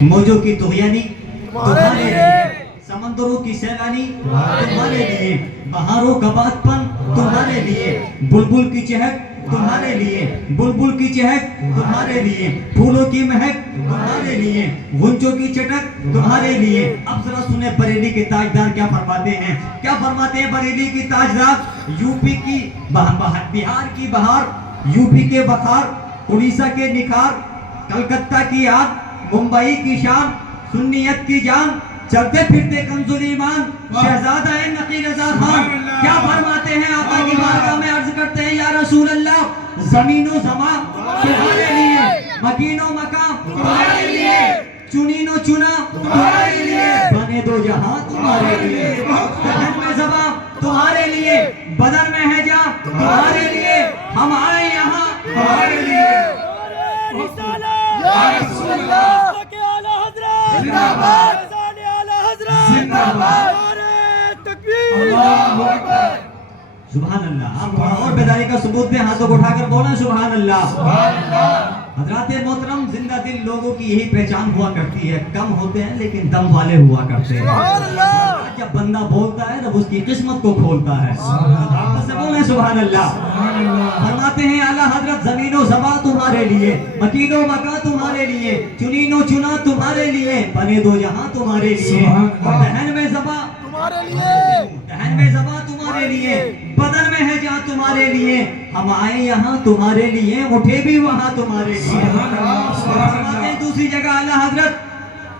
मौजों की तुग़यानी तुम्हारे लिए, समंदरों की सैलानी तुम्हारे लिए, बहारों का बागपन तुम्हारे लिए, बुलबुल की चहक तुम्हारे लिए, बुलबुल की चहक तुम्हारे लिए, फूलों की महक तुम्हारे लिए, गुंजों की चटक तुम्हारे लिए। अब जरा सुने बरेली के ताजदार क्या फरमाते हैं, क्या फरमाते हैं बरेली की ताजदार। यूपी की बिहार की बहार, यूपी के बखार, उड़ीसा के निखार, कलकत्ता की आग, मुंबई की शान, सुन्नियत की जान, चलते फिरते कंजुल ईमान, शहजादा है नकी रज़ा खान। क्या फरमाते हैं आका की बारगाह में अर्ज करते हैं या रसूल अल्लाह, ज़मीनो ज़मा तुम्हारे लिए, मकीनो मकाम तुम्हारे लिए, चुनीनो चुना तुम्हारे लिए, बने दो जहां तुम्हारे लिए, तहन में ज़बा तुम्हारे लिए, बदन में है जा तुम्हारे लिए, हम आए यहाँ तुम्हारे लिए। सुभान अल्लाह। आप थोड़ा और बेदारी का सबूत दें, हाथों को उठाकर बोलें सुभान अल्लाह। हज़रात मोहतरम, जिंदा दिल लोगों की यही पहचान हुआ करती है, कम होते हैं लेकिन दम वाले हुआ करते हैं। जब बंदा बोलता है तब उसकी किस्मत को खोलता है। आपसे बोलें सुभान अल्लाह। फरमाते हैं आला हजरत, ज़मीनो ज़बा तुम्हारे लिए, मकीनो मका तुम्हारे लिए, चुनीनो चुना तुम्हारे लिए, बने दो जहां तुम्हारे लिए, दहन में ज़बा तुम्हारे लिए, दहन में ज़बा तुम्हारे लिए, बदन में है जहां तुम्हारे लिए, हम आए यहाँ तुम्हारे लिए, उठे भी वहां तुम्हारे लिए। फरमाते दूसरी जगह आला हजरत,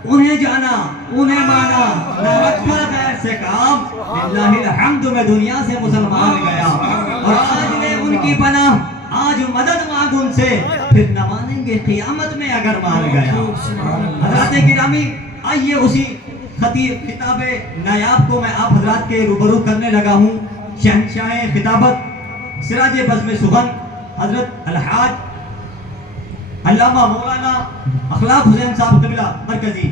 उन्हें जाना उन्हें माना, न रखा गैर से काम, लिल्लाहिल हम्द में दुनिया से मुसलमान गया, और आज ले उनकी पनाह, आज मदद मांग उनसे, फिर न मानेंगे क़ियामत में अगर मान गया। हज़रात गिरामी, आइए उसी खिताबे नायाब को मैं आप हजरात के रूबरू करने लगा हूँ। शहंशाह खिताबत, सिराज बज़्म सुगन, हजरत अलहाज अल्लामा मौलाना अखलाक हुसैन साहब क़िबला मरकजी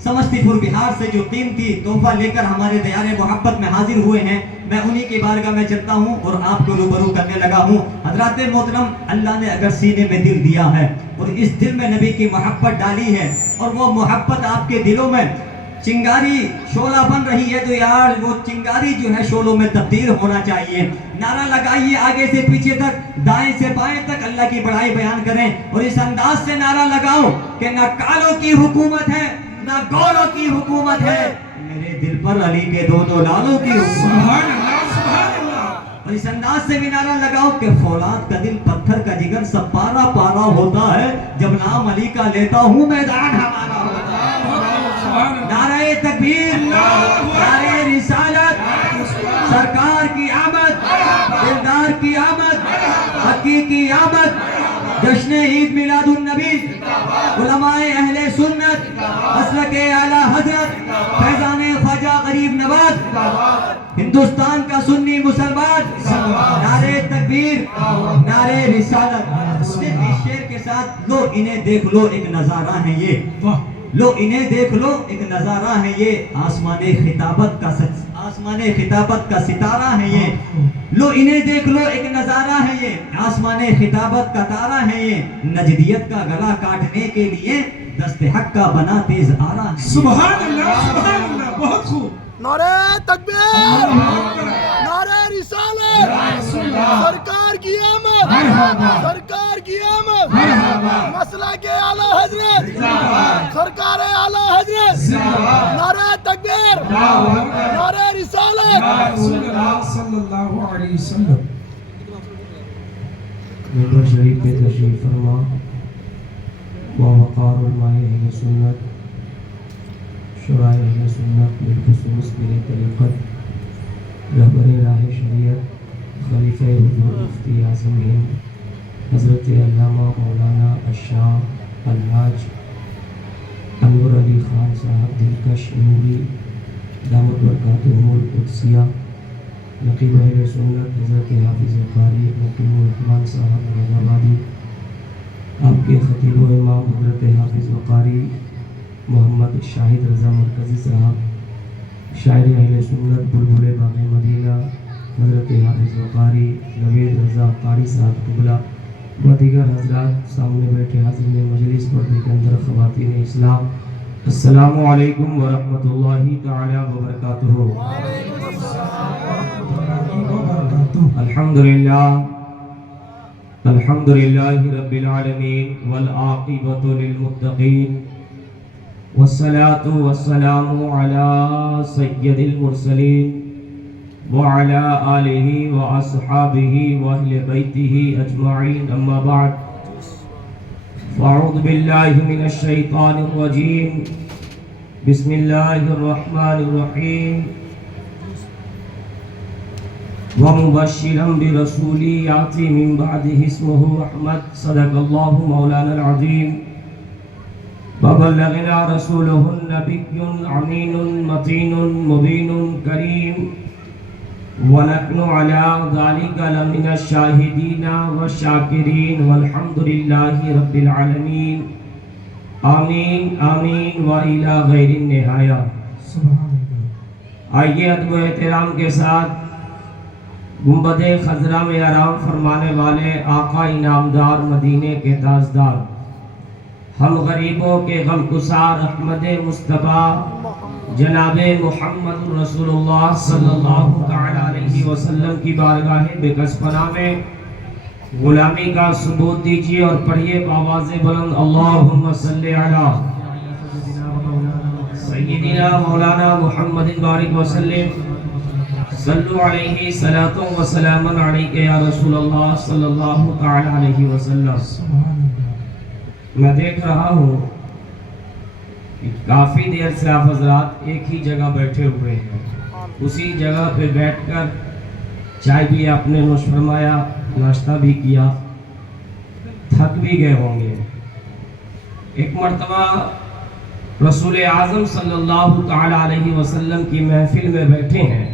समस्तीपुर बिहार से जो कीमती तोहफा लेकर हमारे दयार मोहब्बत में हाजिर हुए हैं, मैं उन्हीं की बारगाह में चलता हूँ और आपको रूबरू करने लगा हूँ। हज़रात मोहतरम, अल्लाह ने अगर सीने में दिल दिया है और इस दिल में नबी की मोहब्बत डाली है, और वो मोहब्बत आपके दिलों में चिंगारी शोला बन रही है, तो यार वो चिंगारी जो है शोलों में तब्दील होना चाहिए। नारा लगाइए आगे से पीछे तक, दाएं से बाएं तक, अल्लाह की बड़ाई बयान करें, और इस अंदाज से नारा लगाओ कि ना कालों की हुकूमत है ना गौरों की हुकूमत है, मेरे दिल पर अली के दोनों लालों की हुकूमत। और इस अंदाज से भी नारा लगाओ कि फौलाद का दिल पत्थर का जिगर सब पारा पारा होता है, जब नाम अली का लेता हूँ मैदान हमारा होता है। नारे तकबीर, नारे रिसालत, सरकार की आमद, दिलदार की आमद, हकी की आमद, जश्न ईद मिलादुन नबी, उलमाए अहले सुन्नत, मसलके आला हजरत, फैजाने ख्वाजा गरीब नवाज, हिंदुस्तान का सुन्नी मुसलमान, नारे तकबीर, नारे रिसालत। इस शेर के साथ, लो इन्हें देख लो एक नजारा है ये, लो इन्हें देख लो एक नजारा है ये, आसमाने खिताबत का सितारा है ये, लो इन्हें देख लो एक नजारा है ये, आसमाने खिताबत का तारा है ये, नजदियत का गला काटने के लिए दस्ते हक का बना तेज आरा है। सुभान अल्लाह, बहुत खूब। नारे तकबीर, नारे रिसालत, सरकार की आमद, सरकार की आमद, मसला के आला हजरत, सरकार आला हजरत, नारे तकबीर, नारे रिसालत, सल्लल्लाहु अलैहि वसल्लम। मेंबर शरीफ पे तशरीफ फरमा, वक़ार उलमाए अहले सुन्नत, शुराए अहले सुन्नत, बिलखुसूस मेरे तरीक़त, रहबरे राह शरीयत, खलीफे हुजूर मुफ्ती आज़म हिंद, हज़रत अल्लामा मौलाना अशाह अलहाज अनवर अली ख़ान साहब दिलकश नूरी दामत बरकातुहुल क़ुद्सिया, नक़ीब अहले सुन्नत हज़रत हाफ़िज़ कारी नक़ीबुर रहमान साहब रज़ाबादी, आपके खतीब व इमाम हज़रत हाफ़िज़ कारी मोहम्मद शाहिद रज़ा मरकज़ी साहब, शायर अहले सुन्नत बुलबुल बाग़े मदीना हज़रत हाफ़िज़ कारी नवीद रज़ा कारी साहब क़िबला व दीगर हज़रात, सामने बैठे हाज़िरीन मजलिस, पर्दे के अंदर ख़वातीन इस्लाम, السلام علیکم ورحمۃ اللہ تعالی وبرکاتہ. الحمد للہ رب العالمین والعاقبۃ للمتقین والصلاة والسلام علی سید المرسلین وعلى آلہ واصحابہ واہل بیتہ اجمعین. اما بعد فاعوذ باللہ من الشیطان الرجیم. بسم اللہ الرحمن الرحیم. ومبشرا برسول یاتی من بعدہ اسمہ احمد. صدق اللہ مولانا العظیم. وبلغنا رسولہ النبی امین متین مبین کریم. ونحن على ذلك لمن الشاهدين والشاكرين والحمد لله رب العالمين. آمین آمین وإلى غیر النہایہ. آئیے ادب و احترام کے ساتھ گنبد خضرا میں آرام فرمانے والے آقا انعامدار مدینے کے تاجدار ہم غریبوں کے غم گسار احمد مصطفیٰ جناب محمد رسول اللہ صلی اللہ علیہ وسلم کی بارگاہ بکس پناہ میں غلامی کا ثبوت دیجیے اور پڑھیے بآواز بلند اللہم صلی علی سیدنا مولانا محمد بارک وسلم. صلو علیہ صلاۃ و سلام علیک یا رسول اللہ صلی اللہ علیہ وسلم. میں دیکھ رہا ہوں کافی دیر سے آپ حضرات ایک ہی جگہ بیٹھے ہوئے ہیں. اسی جگہ پہ بیٹھ کر چائے بھی آپ نے نوش فرمایا, ناشتہ بھی کیا, تھک بھی گئے ہوں گے. ایک مرتبہ رسول اعظم صلی اللہ تعالی علیہ وسلم کی محفل میں بیٹھے ہیں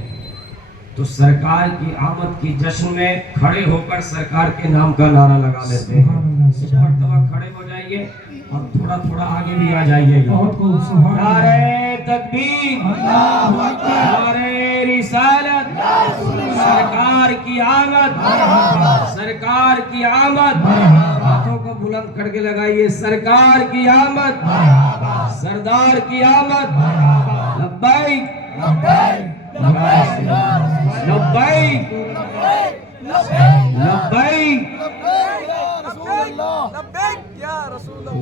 تو سرکار کی آمد کی جشن میں کھڑے ہو کر سرکار کے نام کا نعرہ لگا لیتے ہیں. ایک مرتبہ کھڑے ہو جائیے اور تھوڑا تھوڑا آگے بھی آ جائیے. نعرہ تکبیر, نعرہ رسالت, سرکار کی آمد, سرکار کی آمد. ہاتھوں کو بلند کر کے لگائیے. سرکار کی آمد, سردار کی آمد. لبیک لبیک لبیک لبیک.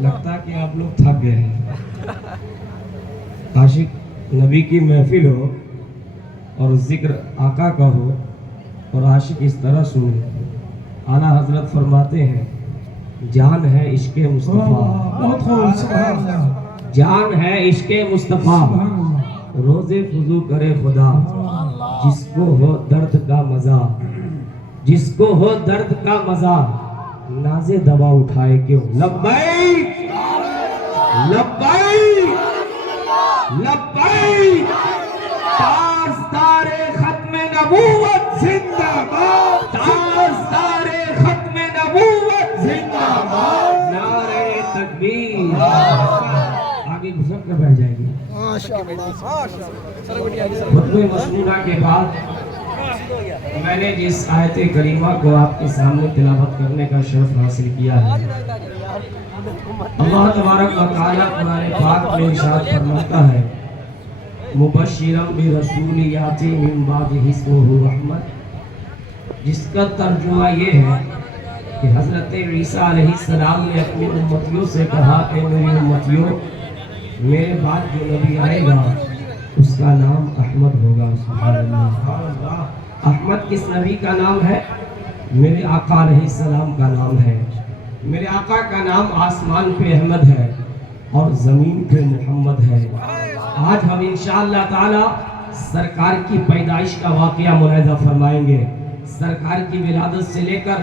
لگتا ہے کہ آپ لوگ تھک گئے ہیں. عاشق نبی کی محفل ہو اور ذکر آقا کا ہو اور عاشق اس طرح سنے. اعلیٰ حضرت فرماتے ہیں جان ہے عشق مصطفیٰ, جان ہے عشق مصطفیٰ, روزے فضو کرے خدا, جس کو ہو درد کا مزہ, جس کو ہو درد کا مزہ, نازے دوا اٹھائے کیوں. لبیک لبیک لبیک. تاجدار ختم نبوت زندہ باد, تاجدار ختم نبوت زندہ باد. نعرہ تکبیر. آگے گزر کر بیٹھ جائے گی. خطبہ مسنونہ کے بعد میں نے جس آیت کریمہ کو آپ کے سامنے تلاوت کرنے کا شرف حاصل کیا ہے, اللہ تبارک و تعالی قرآن پاک میں ارشاد فرماتا ہے مبشرا برسول یاتی من بعدہ اسمہ احمد, جس کا ترجمہ یہ ہے کہ حضرت عیسیٰ علیہ السلام نے اپنی امتیوں سے کہا کہ میری امتیوں, میرے بعد جو نبی آئے گا اس کا نام احمد ہوگا. سبحان اللہ. احمد کس نبی کا نام ہے؟ میرے آقا علیہ السلام کا نام ہے. میرے آقا کا نام آسمان پہ احمد ہے اور زمین پہ محمد ہے. آج ہم انشاءاللہ تعالی سرکار کی پیدائش کا واقعہ ملاحظہ فرمائیں گے. سرکار کی ولادت سے لے کر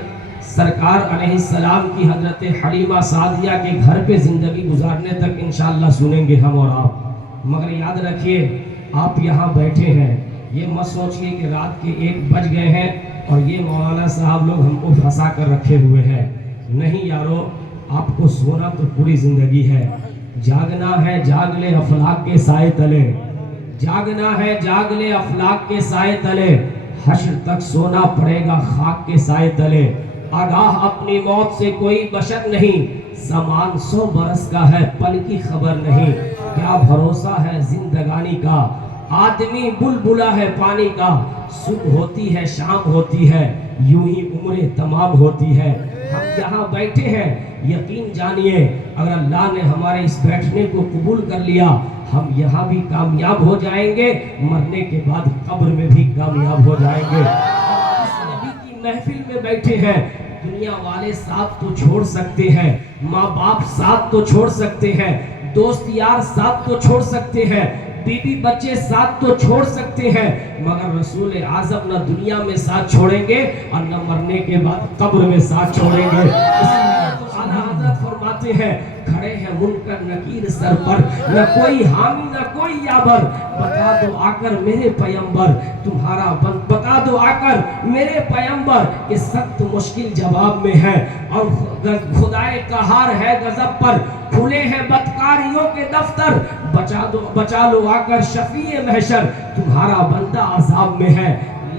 سرکار علیہ السلام کی حضرت حلیمہ سعدیہ کے گھر پہ زندگی گزارنے تک انشاءاللہ سنیں گے ہم اور آپ. مگر یاد رکھیے آپ یہاں بیٹھے ہیں, یہ مت سوچیے کہ رات کے 1 بج گئے ہیں اور یہ مولانا صاحب لوگ ہم کو پھنسا کر رکھے ہوئے ہیں. نہیں یارو, آپ کو سونا تو پوری زندگی ہے, جاگنا ہے جاگ لے افلاک کے سائے تلے, جاگنا ہے جاگ لے افلاک کے سائے تلے, حشر تک سونا پڑے گا خاک کے سائے تلے. آگاہ اپنی موت سے کوئی بشر نہیں, سامان 100 برس کا ہے پل کی خبر نہیں. क्या भरोसा है जिंदगानी का, आदमी बुलबुला है पानी का, सुबह होती है शाम होती है, यूं ही उम्रें तमाम होती है। हम यहाँ बैठे हैं, यकीन जानिए अगर अल्लाह ने हमारे इस बैठने को कबूल कर लिया, हम यहाँ भी कामयाब हो जाएंगे, मरने के बाद कब्र में भी कामयाब हो जाएंगे। इस नबी की महफिल में बैठे हैं, दुनिया वाले साथ तो छोड़ सकते हैं, माँ बाप साथ तो छोड़ सकते हैं, दोस्त यार साथ तो छोड़ सकते हैं, बीवी बच्चे साथ तो छोड़ सकते हैं, मगर रसूल आज़म न दुनिया में साथ छोड़ेंगे और न मरने के बाद कब्र में साथ छोड़ेंगे। आला हज़रत फरमाते हैं, खड़े हैं मुनकर नकीर सर पर, न कोई हामी न कोई याबर, बता दो आकर मेरे पैगंबर तुम्हारा बता दो आकर मेरे पैगंबर कि सख्त मुश्किल जवाब में है और खुदाए कहार है गजब पर, खुले हैं बदकारियों के दफ्तर, बचा लो आकर शफीए महशर तुम्हारा बंदा अज़ाब में है।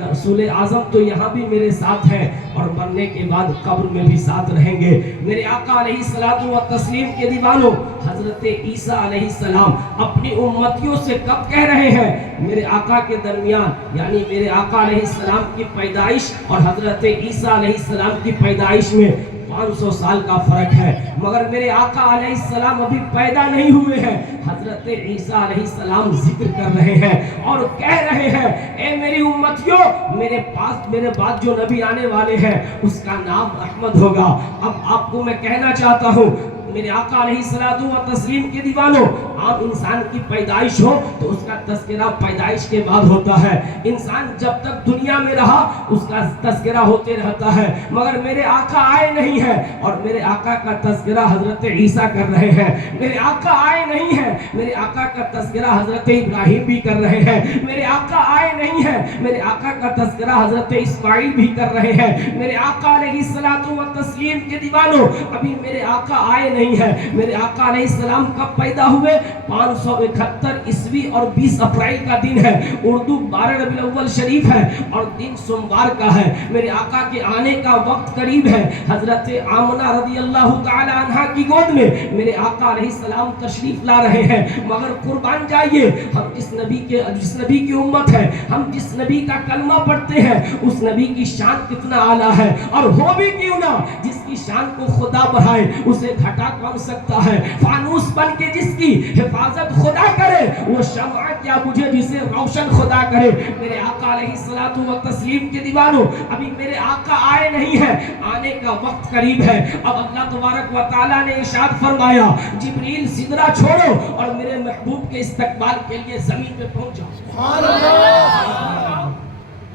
रसूल आज़म तो यहाँ भी मेरे साथ हैं और मरने के बाद कब्र में भी साथ रहेंगे। मेरे आका अलैहिस्सलातु व तस्लीम के दीवानों, हजरत ईसा अलैहिस्सलाम अपनी उम्मतियों से कब कह रहे हैं, मेरे आका के दरमियान यानी मेरे आका अलैहिस्सलाम की पैदाइश और हजरत ईसा अलैहिस्सलाम की पैदाइश में 500 साल का फर्क है, मगर मेरे आका अलैहिस्सलाम अभी पैदा नहीं हुए हैं। हजरत ईसा अलैहिस्सलाम जिक्र कर रहे हैं और कह रहे हैं, ए मेरी उम्मतियों, मेरे बाद जो नबी आने वाले हैं उसका नाम अहमद होगा। अब आपको मैं कहना चाहता हूँ, मेरे आका अलैहिस्सलातु व तस्लीम के दीवानों, आम इंसान की पैदाइश हो तो उसका तज़किरा पैदाइश के बाद होता है। इंसान जब तक दुनिया में रहा उसका तज़किरा होते रहता है, मगर मेरे आका आए नहीं हैं और मेरे आका का तज़किरा हजरत ईसा कर रहे हैं। मेरे आका आए नहीं हैं, मेरे आका का तज़किरा हजरत इब्राहिम भी कर रहे हैं। मेरे आका आए नहीं हैं, मेरे आका का तज़किरा हजरत इस्माइल भी कर रहे हैं। मेरे आका अलैहिस्सलातु व तस्लीम के दीवानों, अभी मेरे आका आए नहीं है। मेरे आका अलैहिस्सलाम कब पैदा हुए? 571 ईस्वी और 20 अप्रैल का दिन है। उर्दू 12 रबीउल अव्वल शरीफ है और दिन सोमवार का है। मेरे आका के आने का वक्त करीब है। हजरत आमना रदियल्लाहु ताला अन्हा की गोद में मेरे आका अलैहिस्सलाम तशरीफ ला रहे हैं। मगर कुर्बान जाइए, हम जिस नबी की उम्मत है, हम जिस नबी का कलमा पढ़ते हैं, उस नबी की शान कितना आला है। और हो भी क्यों ना, जिसकी शान को खुदा बढ़ाए उसे घटा कौन सकता है। फानूस बन के जिसकी हिफाजत खुदा करे, वो शम्आ क्या बुझे जिसे रोशन खुदा करे। मेरे आका अलैहिस्सलातु व तस्लीम के दीवानों, अभी मेरे आका आए नहीं है, आने का वक्त करीब है। अब अल्लाह तबारक व तआला ने इरशाद फरमाया, जिब्रील सिदरा छोड़ो और मेरे महबूब के इस्तकबाल के लिए जमीन पे पहुंच जाओ। सुभान अल्लाह,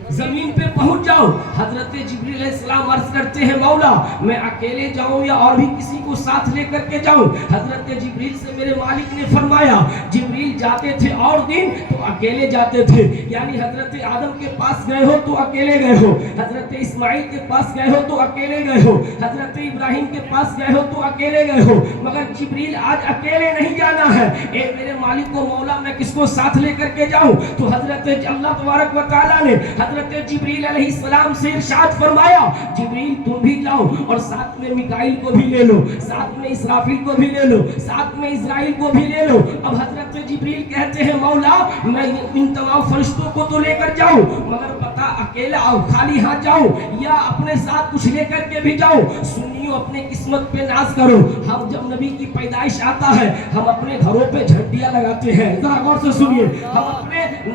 जमीन पे पहुंच जाओ। हजरत जिब्रील अलैहिस्सलाम अर्ज करते हैं, मौला मैं अकेले जाऊं या और भी किसी को साथ लेकर के जाऊं? हजरत जिब्रील से मेरे मालिक ने फरमाया, जिब्रील जाते थे और दिन तो अकेले जाते थे, यानी हजरत आदम के पास गए हो तो अकेले गए हो, हजरत इस्माइल के पास गए हो तो अकेले गए हो, हजरत इब्राहिम के पास गए हो तो अकेले गए हो, मगर जिब्रील आज अकेले नहीं जाना है। ए मेरे मालिक को मौला मैं किसको साथ लेकर के जाऊं? तो हजरत अल्लाह तबारक व तआला ने हजरत जिब्रील अलैहिस्सलाम से इरशाद फरमाया, जिब्रील तुम भी जाओ और साथ में मिकाईल को भी ले लो, साथ में इसराफील को भी ले लो, साथ में इजराइल को भी ले लो। अब हजरत जिब्रील कहते हैं, मौला मैं इन तमाम फरिश्तों को तो लेकर जाऊं, मगर बता अकेला आओ, खाली हाथ जाऊं या अपने साथ कुछ लेकर के भी जाऊं? सुनियो, अपने किस्मत पे नाज करो। हम जब नबी की पैदाइश आता है, हम अपने घरों पे झंडियां लगाते हैं। जरा गौर से सुनिए, हम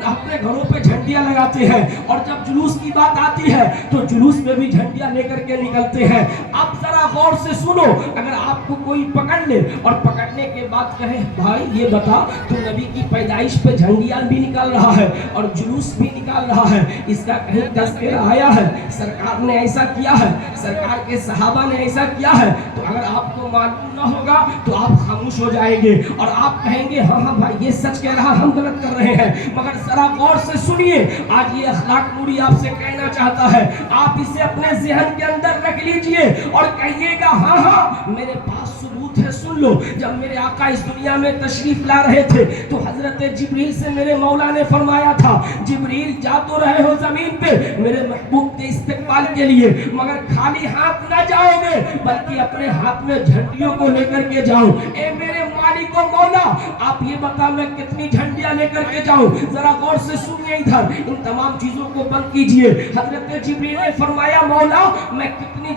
अपने घरों पे झंडियां लगाते हैं और जब जुलूस की बात आती है तो जुलूस में भी झंडियां लेकर के निकलते हैं। अब जरा गौर से सुनो, अगर आपको कोई पकड़ ले और पकड़ने के बाद कहे, भाई ये बता तू नबी की पैदाइश पे झंडियां भी निकाल रहा है और जुलूस भी निकाल रहा है, इसका कहीं तज़किरा आया है? सरकार ने ऐसा किया है, सरकार के सहाबा ने ऐसा किया है? तो अगर आपको मालूम ना होगा तो आप खामोश हो जाएंगे और आप कहेंगे, हाँ हाँ भाई ये सच कह रहा, हम गलत कर रहे हैं। मगर जरा गौर से सुनिए, आज ये अखलाक नूरी आपसे कहना चाहता है, आप इसे अपने ज़हन के अंदर रख लीजिए और कहिएगा, हाँ हाँ मेरे पास सबूत है, सुन लो। जब मेरे आका इस दुनिया में तशरीफ ला रहे थे तो हजरत जिब्रील से मेरे मौला ने फरमाया था, जिब्रील जा तो रहे हो जमीन पे मेरे महबूब के इस्तकबाल के लिए, मगर खाली हाथ ना जाओगे बल्कि अपने हाथ में झंडियों को लेकर के जाओ। ए मेरे मालिक और मौला आप ये बता मैं कितनी झंडियां लेकर के जाऊं, जरा गौर से सुनिए इधर, इन तमाम चीजों को बंद कीजिए। हजरत जिब्रील ने फरमाया मौला मैं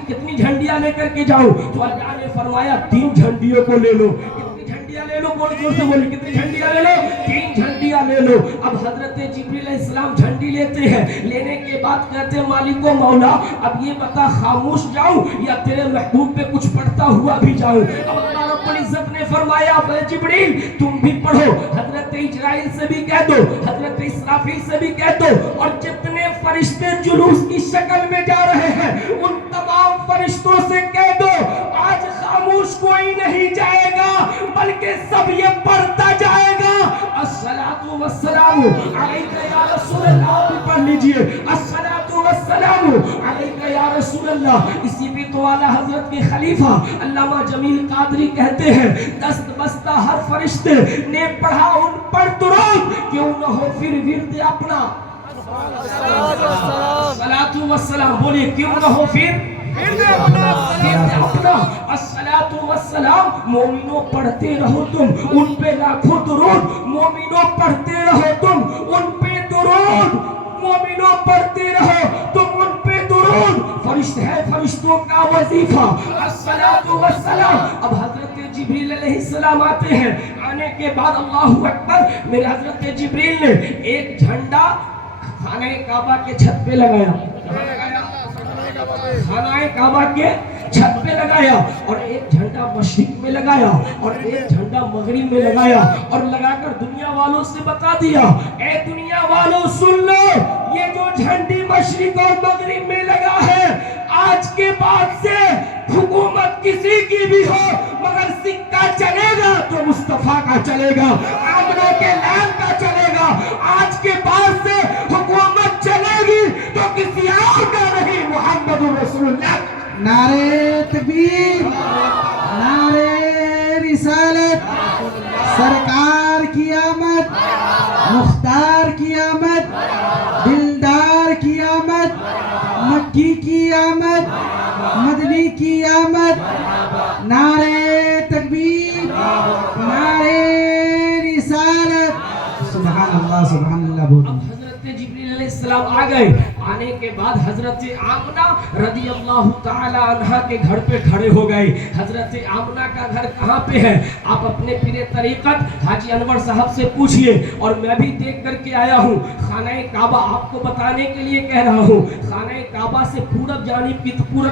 कितनी झंडियां लेकर के जाऊं, तो अल्लाह ने फरमाया 3 झंडियों को ले लो। कितनी झंडियां ले लो, जोर से बोलिए कितनी झंडियां ले लो, 3 झंडियां ले लो। अब हजरत जिब्रील अलैहिस्सलाम झंडी लेते हैं, लेने के बाद कहते हैं मालिक व मौला अब ये बता खामोश जाऊं या तेरे महबूब पे कुछ पढ़ता हुआ भी जाऊं। अब अल्लाह रब्बुल इज्जत ने फरमाया जिब्रील तुम भी पढ़ो, हजरत इजराइल से भी कह दो, हजरत इसराफील से भी कह दो, और जितने फरिश्ते जुलूस की शक्ल में जा रहे हैं उन तमाम फरिश्तों से कह दो आज खामोश कोई नहीं जाएगा बल्कि सब ये पढ़ता जाएगा अस्सलातु वस्सलामु अलैका या रसूल अल्लाह। आप भी पढ़ लीजिए अस्सलातु वस्सलामु अलैका या रसूल अल्लाह। इसी पे तो आला हजरत के खलीफा अल्लामा जमील कादरी कहते हैं दस्त बस्ता हर फरिश्ते ने पढ़ा उन पर दुरूद क्यों न हो फिर विर्द अपना सलातु वस्सलाम। बोलिए क्यों न हो फिर अपना अस्सलातु वस्सलाम। मोमिनो पढ़ते रहो तुम उन पे लाखों दुरूद, मोमिनो पढ़ते रहो तुम उन पे दुरूद, मोमिनो पढ़ते रहो तुम उन पे दुरूद। फरिश्ते हैं फरिश्तों का वजीफा अस्सलातु वस्सलाम। अब हजरत जिब्रील अलैहिस्सलाम आते हैं, आने के बाद अल्लाहु अकबर मेरे हजरत जिब्रील ने एक झंडा खाने काबा के छत पे लगाया, खानाए काबा के छत पे लगाया, और एक झंडा मशरिक में लगाया और एक झंडा मगरिब में लगाया, और लगाकर दुनिया वालों से बता दिया ए दुनिया वालों सुन लो ये जो झंडी मशरिक और मगरिब में लगा है आज के बाद से हुकूमत किसी की भी हो मगर सिक्का चलेगा तो मुस्तफा का चलेगा, आमना के नाम का चलेगा। आज के बाद से हुकूमत चलेगी तो किसी और का नहीं, मुहम्मद रसूलुल्लाह। नारे तकबीर, नारे रिसालत, सरकार की आमद, मुख्तार की आमद, दिलदार की आमद, मक्की की आमद, मदनी की आमद। नारे तकबीर, नारे रिसालत। सुभान अल्लाह सुभान अल्लाह। बोलो हजरत जिब्रील अलैहिस्सलाम आ गए, आने के बाद हजरत आमना रदी अल्लाह ताला अन्हा के घर पे खड़े हो गए। हजरत आमना का घर कहाँ पे है आप अपने पीरे तरीकत हाजी अनवर साहब से पूछिए, और मैं भी देख करके आया हूँ। खाना काबा आपको बताने के लिए कह रहा हूँ, खाना काबा से पूरब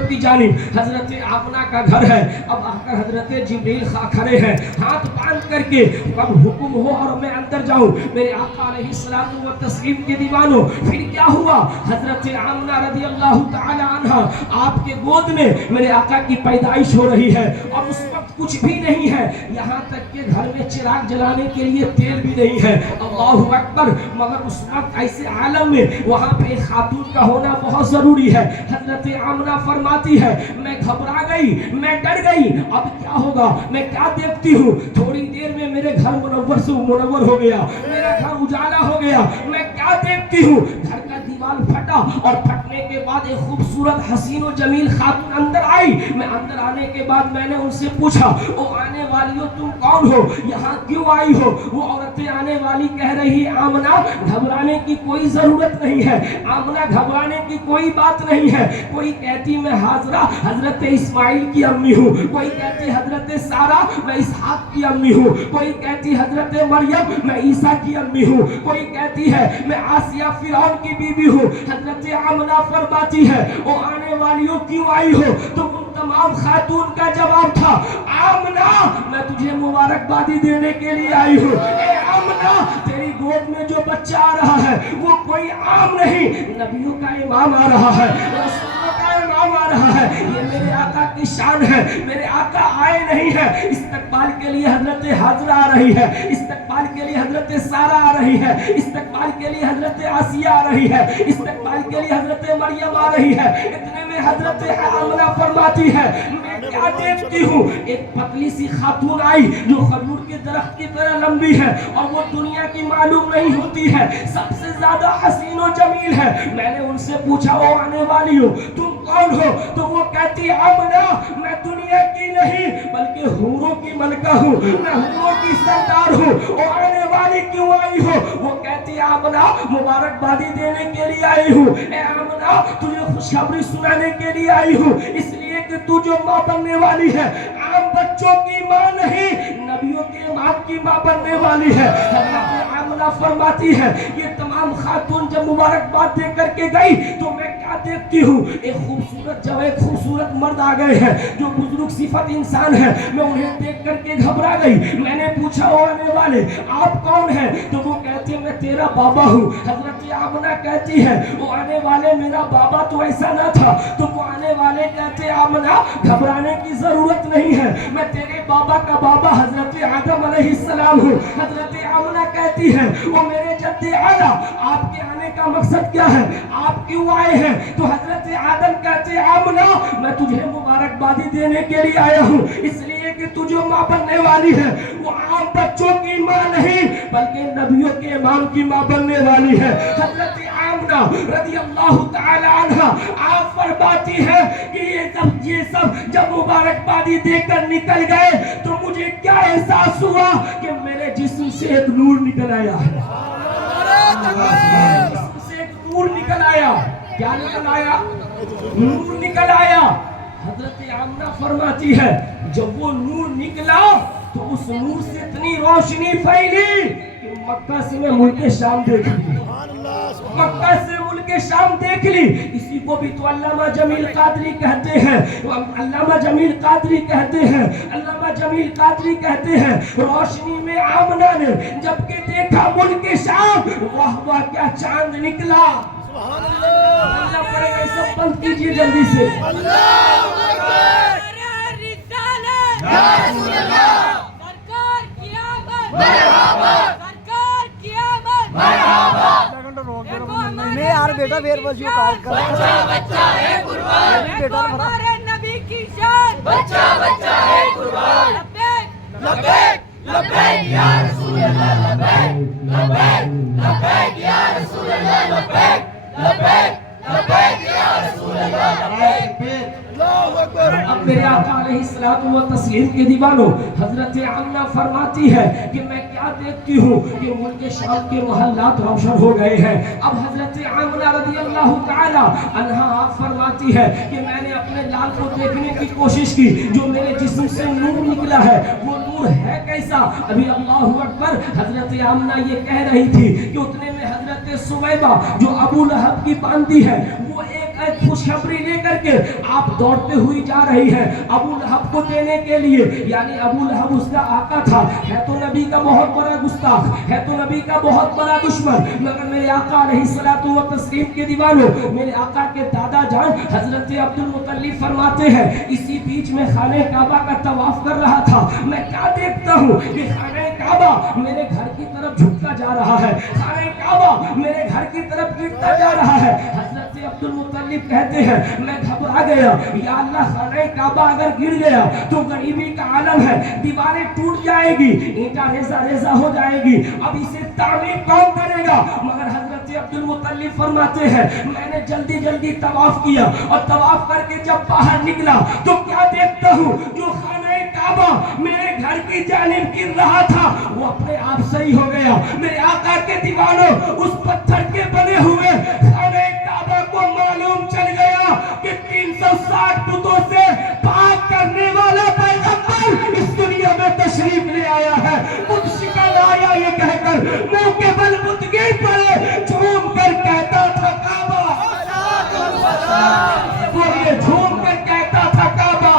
की जानिब हजरत आमना का घर है। अब आकर हजरत जिब्रील खड़े हैं, हाथ बांध करके कब हुक्म हो और मैं अंदर जाऊँ मेरे आका अलैहिस्सलातु व तस्लीम के दीवानों। फिर क्या हुआ हजरत आमना रदी अल्लाह ताला अन्हा आपके गोद में मेरे आका की पैदाइश हो रही है, और उस वक्त कुछ भी नहीं है, यहाँ तक के घर में चिराग जलाने के लिए तेल भी नहीं है। अल्लाहु अकबर। मगर उस वक्त ऐसे आलम में वहाँ पे खातून का होना बहुत जरूरी है। हजरत आमना फरमाती है मैं घबरा गई, मैं डर गई, अब क्या होगा, मैं क्या देखती हूँ थोड़ी देर में मेरे घर मुनव्वर से मुनव्वर हो गया, मेरा घर उजाला हो गया। मैं क्या देखती हूँ घर का दीवार फटा, और फटने के बाद एक खूबसूरत हसीन और जमील खातून अंदर आई। मैं अंदर आने के बाद मैंने उनसे पूछा ओ आने वाली हो तुम कौन हो, यहाँ क्यों आई हो। वो औरतें आने वाली कह रही है आमना घबराने की कोई जरूरत नहीं है, आमना घबराने की कोई बात नहीं है। कोई कहती मैं हाजरा हजरत इस्माइल की अम्मी हूँ, कोई कहती हजरत सारा मैं इसहाक की अम्मी हूँ, कोई कहती हजरत मरियम मैं ईसा की अम्मी हूँ, कोई कहती है मैं आसिया फिरौन की बीबी हूँ। हजरत आमना फरमाती है ओ आने वालियों क्यों आई हो, तो उन तमाम खातून का जवाब था आमना मैं तुझे मुबारकबादी देने के लिए आई हूँ। ए आमना तेरी गोद में जो बच्चा आ रहा है वो कोई आम नहीं, नबियों का इमाम आ रहा है, रसूलों का इमाम आ रहा है। ये मेरे आका की शान है, मेरे आका आए नहीं है। इस्तकबाल के लिए हजरत हाजरा आ रही है, इस्तकबाल के लिए हजरत सारा आ रही है, इस्तकबाल के लिए हजरत आसिया आ रही है, इस्तकबाल के लिए हजरत मरियम आ रही है। इतने में हजरत आमना फरमाती है मैं क्या देखती हूँ, एक पतली सी खातून आई जो खजूर के दरख्त की तरह लंबी है, और वो दुनिया की मालूम नहीं होती है, सबसे ज्यादा हसीन और जमील है। मैंने उनसे पूछा वो आने वाली हो तुम कौन हो, तो वो कहती आमना मैं दुनिया دنیا کی نہیں بلکہ حوروں کی ملکہ ہوں، میں حوروں کی سردار ہوں، اور آنے والی کیوں آئی ہو؟ وہ کہتی آمنہ مبارکبادی دینے کے لیے آئی ہوں، اے آمنہ تجھے خوشخبری سنانے کے لیے آئی ہوں، اس لیے کہ تو جو ماں بننے والی ہے عام بچوں کی ماں نہیں، نبیوں کے ماں کی ماں بننے والی ہے۔ حضرت آمنہ فرماتی ہے یہ تمام خاتون جب مبارکباد دے کر کے گئی تو میں کیا دیکھتی ہوں، ایک خوبصورت مرد آ گئے ہیں جو بزرگ صفت انسان ہے، میں انہیں دیکھ کر کے گھبرا گئی۔ میں نے پوچھا وہ آنے والے آپ کون ہیں؟ تو وہ کہتے ہیں میں تیرا بابا ہوں۔ حضرت آمنہ کہتی ہے وہ آنے والے میرا بابا تو ایسا نہ تھا، تو وہ آنے والے کہتے آمنہ گھبرانے کی ضرورت نہیں ہے، میں تیرے بابا کا بابا حضرت آدم علیہ السلام ہوں۔ حضرت آمنہ کہتی ہے وہ میرے جد اعلیٰ آپ کے آنے کا مقصد کیا ہے، آپ کیوں آئے ہیں؟ تو حضرت آدم کہتے آمنہ میں تجھے مبارکبادی دینے کے لیے آیا ہوں، اس لیے کہ تو جو ماں بننے والی ہے وہ عام بچوں کی ماں نہیں بلکہ نبیوں کے امام کی ماں بننے والی ہے۔ حضرت آمنہ رضی اللہ تعالی عنہ آپ فرماتی ہے کہ یہ سب جب مبارکبادی دے کر نکل گئے تو مجھے کیا احساس ہوا کہ میرے جسم سے ایک نور نکل آیا ہے، جسم سے ایک نور نکل آیا۔ کیا نکل آیا؟ نور نکل آیا۔ حضرت آمنہ فرماتی ہے جب وہ نور نکلا تو اس نور سے اتنی روشنی پھیلی کہ مکہ سے میں ملک شام دیکھ لی، مکہ سے ملک شام دیکھ لی۔ اسی کو بھی تو علامہ جمیل قادری کہتے ہیں، علامہ جمیل قادری کہتے ہیں، علامہ جمیل قادری کہتے ہیں روشنی میں آمنہ نے جب کہ دیکھا ملک شام، واہ واہ کیا چاند نکلا۔ اللہ پڑے گا، سب بند کیجئے جلدی سے۔ میں یار بیٹا پھر بس یوں کال کر بچہ ہے قربان ہمارے نبی کی شان، بچہ ہے قربان، لبیک لبیک یا رسول اللہ، لبیک لبیک لبیک یا رسول اللہ، لبیک لبیک لبیک یا رسول اللہ، لبیک۔ اب میرے آقا علیہ السلام و تسلیم کے دیوانوں، حضرت آمنہ فرماتی ہے کہ میں کیا دیکھتی ہوں کہ ملک شام کے محلات روشن ہو گئے ہیں۔ اب حضرت آمنہ رضی اللہ تعالی عنہا آپ فرماتی ہے کہ میں نے اپنے لال کو دیکھنے کی کوشش کی، جو میرے جسم سے نور نکلا ہے وہ نور ہے کیسا؟ ابھی اللہ اکبر حضرت آمنہ یہ کہہ رہی تھی کہ اتنے میں حضرت سویبہ جو ابو لہب کی باندی ہے وہ ایک خوشخبری لے کر کے آپ دوڑتے ہوئی جا رہی ہے ابو لہب کو دینے کے لیے، یعنی ابو لہب اس کا آقا تھا، ہے تو نبی کا بہت بڑا گستاخ، ہے تو نبی کا بہت بڑا دشمن، مگر میرے آقا علیہ الصلوۃ والتسلیم کے دیوانوں، میرے آقا کے دادا جان حضرت عبد المطلب فرماتے ہیں اسی بیچ میں خانہ کعبہ کا طواف کر رہا تھا، میں کیا دیکھتا ہوں کہ خانہ کعبہ میرے گھر کی طرف جھکتا جا رہا ہے، خانہ کعبہ میرے گھر کی طرف گرتا جا رہا ہے۔ حضرت عبد المطلب کہتے ہیں میں گھبرا گیا، یا اللہ خانہ کعبہ اگر گر گیا تو غریبی کا عالم ہے، دیواریں ٹوٹ جائے گی، اینٹیں ریزہ ریزہ ہو جائے گی، اب اسے تعمیر کون کرے گا؟ مگر حضرت عبد المطلب فرماتے ہیں میں نے جلدی جلدی طواف کیا اور طواف کر کے جب باہر نکلا تو کیا دیکھتا ہوں جو خانہ کعبہ میرے گھر کی جانب گر رہا تھا وہ اپنے آپ صحیح ہو گیا۔ میرے آقا کے دیوانوں اس پتھر کے بنے ہوئے خانہ کعبہ کو معلوم چل گیا کہ 360 بتوں سے پاک کرنے والا پیغمبر اس دنیا میں تشریف لے آیا ہے۔ بت شکن آیا یہ کہہ کر منہ کے بل بت گر پڑے، جھوم کر کہتا تھا کعبہ، بولیے جھوم کر کہتا تھا کعبہ۔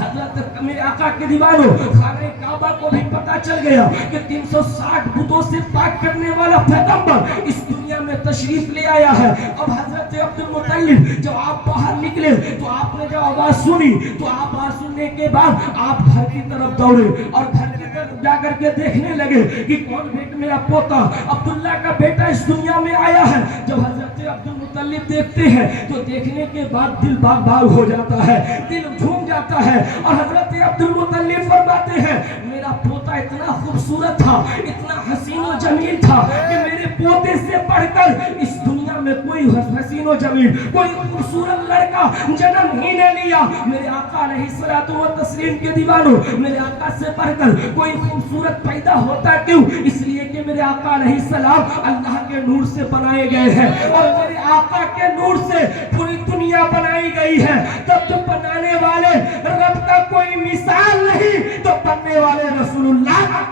حضرت میرے آقا کے دیوانوں خانہ کعبہ کو بھی پتا چل گیا کہ 360 بتوں سے پاک کرنے والا پیغمبر اس دنیا میں تشریف لے آیا ہے۔ اب حضرت عبد المطلب جب آپ باہر نکلے تو آپ نے جب آواز سنی تو آواز سننے کے بعد آپ گھر کی طرف دوڑے اور گھر کی طرف جا کر کے دیکھنے لگے کہ کون بیٹا میرا پوتا عبداللہ کا بیٹا اس دنیا میں آیا ہے۔ جب حضرت عبد المطلب دیکھتے ہیں تو دیکھنے کے بعد دل باغ باغ ہو جاتا ہے، دل جھوم جاتا ہے، اور حضرت عبد المطلب فرماتے ہیں میرا پوتا اتنا خوبصورت تھا، اتنا حسین و جمیل تھا کہ میرے پوتے سے پڑھ کر اس دنیا में कोई हसीन व जमील, कोई खूबसूरत लड़का जन्म ही नहीं लिया। मेरे आका अलैहिस्सलातु व तस्लीम के दीवानों, मेरे आका से बढ़कर कोई खूबसूरत पैदा होता क्यों? इसलिए कि मेरे आका अलैहिस्सलाम अल्लाह के नूर से बनाए गए हैं और मेरे आका के नूर से पूरी दुनिया बनाई गई है। तब तो बनाने वाले रब का कोई मिसाल नहीं, तो बनने वाले रसूलुल्लाह का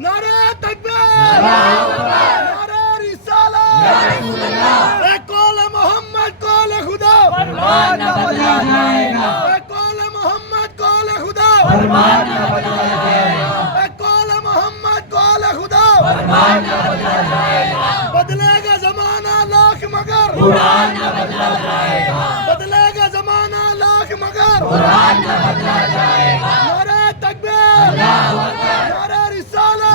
नारे तकबीर, नारे रिसालत, कौल मोहम्मद कौल खुदा, फरमान न बदला जाएगा, कौल मोहम्मद कौल खुदा, फरमान न बदला जाएगा, कौल मोहम्मद कौल खुदा, फरमान न बदला जाएगा, बदलेगा जमाना लाख मगर कुरान न बदला जाएगा, बदलेगा जमाना लाख मगर कुरान न बदला जाएगा। नारे तकबीर, नारे रिसालत।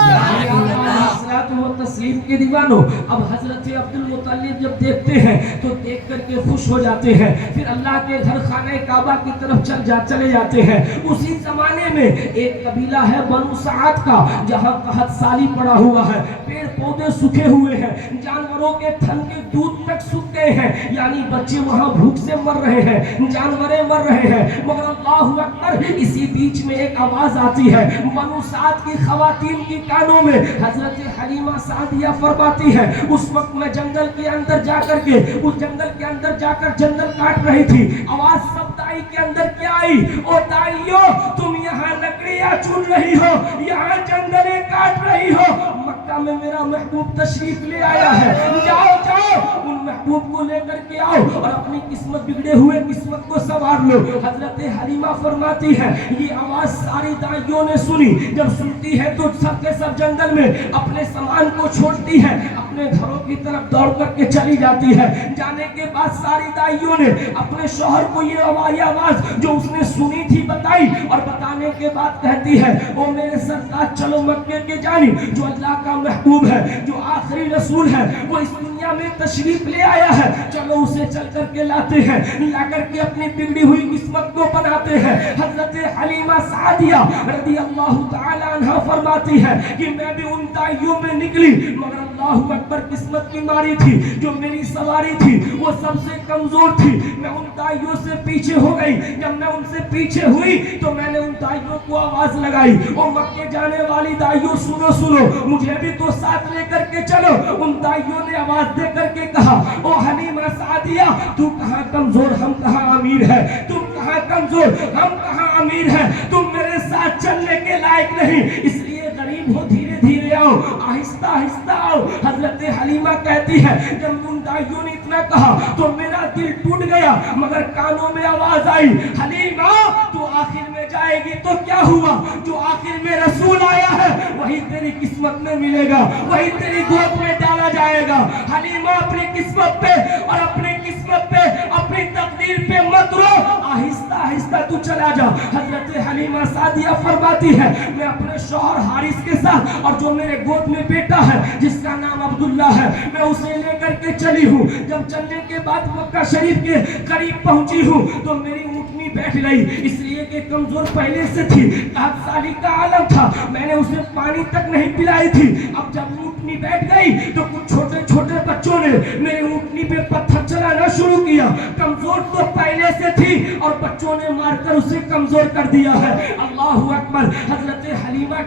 तस्लीम के दीवानों, अब हजरत अब्दुल मुत्तलिब जब देखते हैं तो देख करके खुश हो जाते हैं, फिर अल्लाह के घर खाने काबा की तरफ चले जाते हैं। उसी जमाने में एक कबीला है बनु साद का, जहाँ कहत साली पड़ा हुआ है, पेड़ पौधे सूखे हुए हैं, जानवरों के थन के दूध तक सूख गए हैं, यानी बच्चे वहाँ भूख से मर रहे हैं, जानवरें मर रहे हैं। मगर अल्लाहु अकबर, इसी बीच में एक आवाज आती है बनु साद की खवातीन की कानों में। हजरत हलीमा सादिया फरमाती है, उस वक्त मैं जंगल के अंदर जाकर के उस जंगल के अंदर जाकर जंगल काट रही थी। आवाज सब दाई के अंदर क्या आई? ओ दाइयों, तुम यहाँ लकड़ियाँ चुन रही हो, यहाँ जंगलें काट रही हो। मक्का में मेरा महबूब तशरीफ ले आया है, जाओ जाओ उन महबूब को लेकर के आओ और अपनी किस्मत बिगड़े हुए किस्मत को संवार लो। हजरत हलीमा फरमाती है, ये आवाज सारी दाइयों ने सुनी। जब सुनती है तो सब के सब जंगल में अपने सामान को छोड़ती है, अपने घरों की तरफ दौड़ करके चली जाती है। जाने के बाद सारी दाइयों ने अपने शौहर को ये आवाज जो उसने सुनी थी बताई और बताने के बाद कहती है, ओ मेरे सरकार, चलो मक्के के जानिब, जो अल्लाह का महबूब है, जो आखिरी रसूल है, वो इस दुनिया में तशरीफ ले आया है, चलो उसे चल करके लाते हैं, ला करके अपनी बिगड़ी हुई किस्मत को बनाते हैं। हजरत हलीमा सादिया रज़ी अल्लाह तआला अन्हा फरमाती है कि मैं भी उन दाइयों में निकली, मगर अल्लाहु अकबर, किस्मत की मारी थी, जो मेरी सवारी थी वो सबसे कमजोर थी। मैं उन दाइयों से पीछे हो गई। जब मैं उनसे पीछे हुई तो मैंने उन दाइयों को आवाज लगाई, ओ मक्के जाने वाली दाइयों, सुनो सुनो, मुझे भी तो साथ लेकर के चलो। उन दाइयों ने आवाज दे करके कहा, ओ हलीमा सादिया, तू कहाँ कमजोर, हम कहाँ अमीर है, तुम कहाँ कमजोर, हम कहाँ अमीर है, तुम मेरे साथ चलने के लायक नहीं, इसलिए गरीब हो, धीरे धीरे आओ, आहिस्ता आहिस्ता आओ। हजरत हलीमा कहती है, जब उन दाइयों ने इतना कहा तो मेरा दिल टूट गया, मगर कानों में आवाज आई, हलीमा तू आखिर में जाएगी तो क्या हुआ, जो आखिर में रसूल आया है वही तेरी किस्मत में मिलेगा, वही तेरी गोद में डाला जाएगा। हलीमा, अपनी किस्मत पे और अपनी किस्मत पे, अपनी तकदीर पे मत रो, आहिस्ता आहिस्ता तू चला जा। हजरत हलीमा सादिया फरमाती है, मैं अपने शौहर हारिस के साथ और जो मेरे गोद में बेटा है जिसका नाम अब्दुल्ला है, मैं उसे लेकर के चली हूँ। जब चलने के बाद मक्का शरीफ के करीब पहुंची हूँ तो मेरी ऊँटनी बैठ गई, इसलिए कि कमजोर पहले से थी, साली का आलम था, मैंने उसे पानी तक नहीं पिलाई थी। अब जब ऊँटनी बैठ गई तो कुछ छोटे छोटे बच्चों ने मेरे ऊँटनी पे पत्थर चलाना शुरू किया। कमजोर तो पहले से थी और बच्चों ने मारकर उसे कमजोर कर दिया है। अल्लाहु अकबर। हजरत हलीमा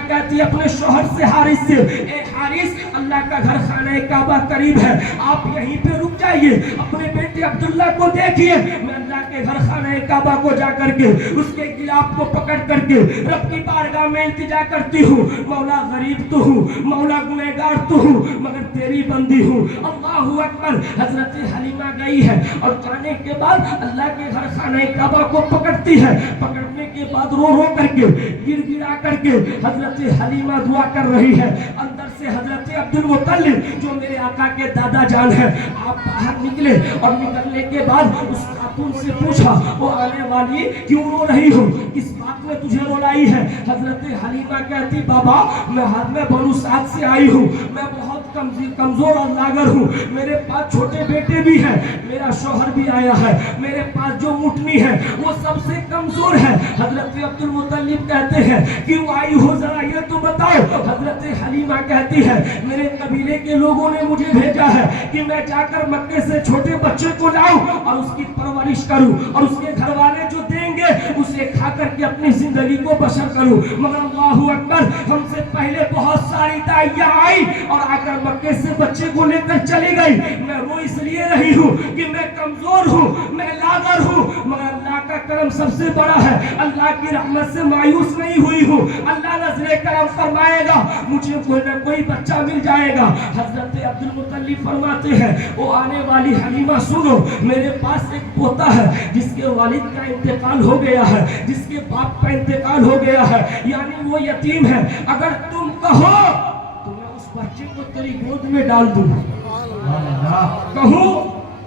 कहती अपने शौहर से, हारिस से, ए हारिस, अल्लाह का घर खाना काबा करीब है, आप यहीं पे रुक जाइए, अपने बेटे अब्दुल्ला को देखिए, मैं अल्लाह के घर खाना काबा को जा करके उसके गिलाफ को पकड़ करके रब की बारगाह में इल्तिजा करती हूँ, मौला गरीब तो हूँ, मौला गुनहगार तो हूँ, मगर तेरी बंदी हूँ। अल्लाहु अकबर। हजरत हलीमा गई है और जाने के बाद अल्लाह के घर खाना काबा को पकड़ती है। पकड़ने के बाद रो रो करके, गिड़गिड़ा करके हजरत हलीमा दुआ कर रही है। अंदर से हजरत अब्दुल मुत्तलिब, जो मेरे आका के दादा जान है, आप बाहर निकले और निकलने के बाद उस खातून से पूछा, वो आने वाली क्यों रो रही हो, किस बात में तुझे रुलाई है? हजरत हलीमा कहती, बाबा मैं बनु साद से आई हूँ, मैं बहुत बहुत कमजोर और लागर हूँ, मेरे पास छोटे बेटे भी हैं, मेरा शौहर भी आया है, मेरे पास जो ऊँटनी है वो सबसे कमजोर है। हजरत अब्दुल मुत्तलिब कहते हैं क्यों आई हो, जरा ये तो बताओ। हजरत हलीमा कहती है मेरे कबीले के लोगों ने मुझे भेजा है कि मैं जाकर मक्के से छोटे बच्चे को लाऊं और उसकी परवरिश करूं और उसके घर वाले जो देंगे उसे खा करके अपनी जिंदगी को बसर करूं। मगर अल्लाहु अकबर, हमसे पहले बहुत सारी दाइयां आई और आकर मक्के से बच्चे को लेकर चली गई। मैं रो इसलिए रही हूँ कि मैं कमजोर हूँ, मैं लागर हूँ, मगर अल्लाह का करम सबसे बड़ा है। अल्लाह की रहमत से मायूस नहीं हुई हूँ, अल्लाह नजरे करम फरमाएगा, मुझे कोई न कोई बच्चा मिल जाएगा। हजरत अब्दुल मुत्तलिब फरमाते हैं ओ आने वाली हलीमा सुनो, मेरे पास एक पोता है जिसके वालिद का इंतकाल हो गया है, जिसके बाप का इंतकाल हो गया है, यानी वो यतीम है। अगर तुम कहो तो मैं उस बच्चे को तेरी गोद में डाल दूं, कहूं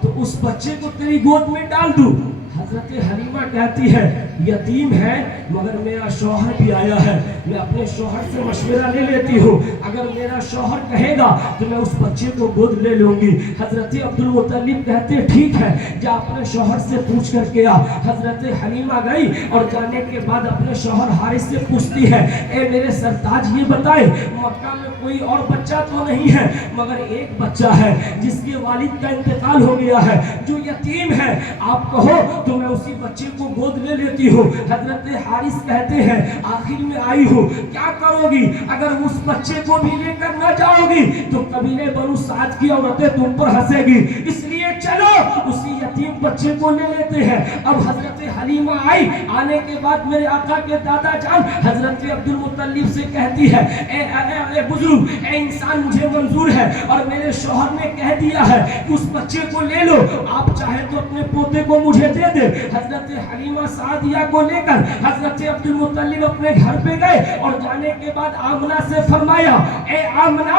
तो उस बच्चे को तेरी गोद में डाल दूं। हजरत हलीमा कहती है यतीम है मगर मेरा शौहर भी आया है, मैं अपने शौहर से मशवरा ले लेती हूँ, अगर मेरा शौहर कहेगा तो मैं उस बच्चे को गोद ले लूंगी। हजरत अब्दुल मुत्तलिब कहते ठीक है जा अपने शौहर से पूछ करके आ। हजरत हलीमा गई और जाने के बाद अपने शौहर हारिस से पूछती है ए मेरे सरताज ये बताए मक्का में कोई और बच्चा तो नहीं है, मगर एक बच्चा है जिसके वालिद का इंतकाल हो गया है, जो यतीम है, आप कहो तो मैं उसी बच्चे को गोद ले लेती हूँ। हजरत हारिस कहते हैं आखिर में आई हूँ, क्या करोगी? अगर उस बच्चे को भी लेकर न जाओगी तो कबीले बनु साद की औरतें तुम पर हंसेगी, इसलिए चलो उसी यतीम बच्चे को ले लेते हैं। अब हजरत हलीमा आई, आने के बाद मेरे आका के दादा जान हजरत अब्दुल मुत्तलिब से कहती है ए बुजुर्ग, ए इंसान मुझे मंजूर है और मेरे शौहर ने कह दिया है कि उस बच्चे को ले लो, आप चाहे तो अपने पोते को मुझे दे दे। हजरत हलीमा सादिया को लेकर हजरत अब्दुल मुत्तलिब अपने घर पे गए और जाने के बाद आमना से फरमाया ए आमना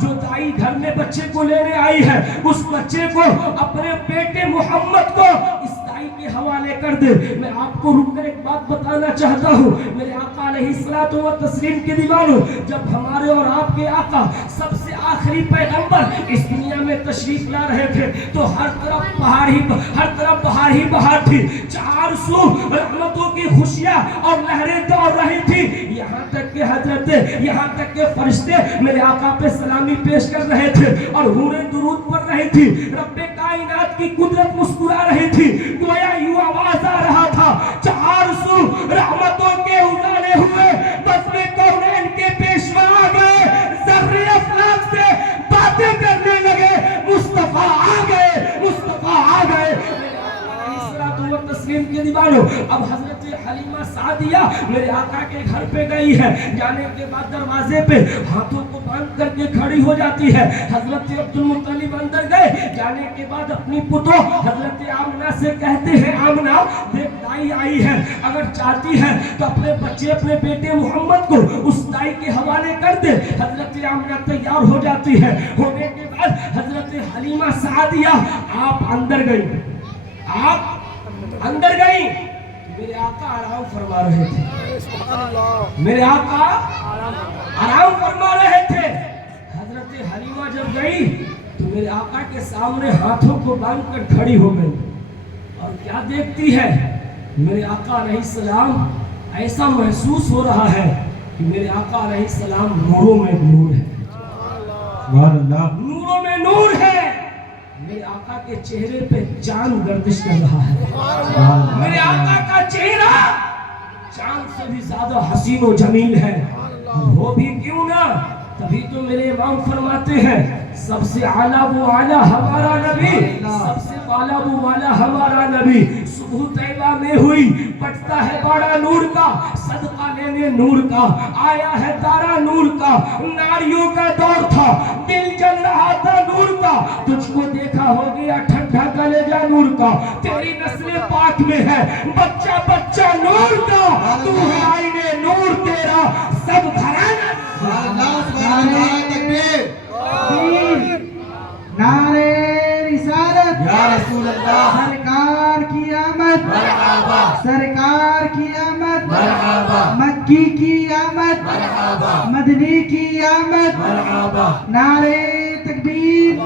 जो दाई घर में बच्चे को लेने आई है उस बच्चे को अपने बेटे मोहम्मद को इस दाई के हवाले कर दे। मैं आपको रुककर एक बात बताना चाहता हूँ, मेरे आका अलैहिस्सलातु व तस्लीम के दीवानों, जब हमारे और आपके आका सबसे आखिरी पैगंबर इस दुनिया में तशरीफ ला रहे थे तो हर तरफ बहार ही बहार थी, चार सू रहमतों की खुशियां और लहरें दौड़ रही थी। यहाँ तक के फरिश्ते मेरे आका पे सलामी पेश कर रहे थे और हूरें दुरूद पढ़ रही थी, रब्बे कायनात की कुदरत मुस्कुरा रही थी, गोया यूं आवाज आ रहा था चार सू रहमतों के उजाले हुए बसमे कौनैन के पेशवा आ गए, ज़र्रे अफलाक से बातें करने लगे, मुस्तफा आ गए। तस्लीम के दीवानों, अब हजरत हलीमा सादिया मेरे आका के घर पे गई है, जाने के बाद दरवाजे पे हाथों को बांध करके खड़ी हो जाती है। हजरत अब्दुल मुत्तलिब अंदर गए, जाने के बाद अपनी पुतो हजरत आमना से कहते हैं आमना देख दाई आई है, अगर चाहती है तो अपने बच्चे अपने बेटे मोहम्मद को उस दाई के हवाले कर दे। हजरत आमना तैयार हो जाती है, होने के बाद हजरत हलीमा सादिया आप अंदर गई, मेरे आका आराम फरमा रहे थे, मेरे आका आराम फरमा रहे थे। हजरत हलीमा जब गई तो मेरे आका के सामने हाथों को बांध कर खड़ी हो गई और क्या देखती है, मेरे आका अलैहिस्सलाम, ऐसा महसूस हो रहा है कि मेरे आका अलैहिस्सलाम नूरों में नूर है, नूरों में नूर है। मेरे आका के चेहरे पे चांद गर्दिश कर रहा है, मेरे आका का चेहरा चांद से भी ज्यादा हसीन और जमील है, वो भी क्यों ना, तभी तो मेरे इमाम फरमाते हैं सबसे आला वो आला हमारा नबी, सबसे वाला वो वाला हमारा नबी। सुबह तैबा में हुई पटता है बड़ा नूर का, सदका लेने नूर का, आया है तारा नूर का, नारियों का दौर था, दिल जल रहा था नूर का, तुझको देखा हो गया ठंडा कलेजा नूर का, तेरी नस्ल पाक में है बच्चा बच्चा नूर का, तू है आईने नूर तेरा सब घराना। नारे रिसालत या रसूल अल्लाह, सरकार की आमद, मरहबा, सरकार की आमद, मरहबा। मक्के مکی کی آمد مدنی کی آمد نعرے تکبیر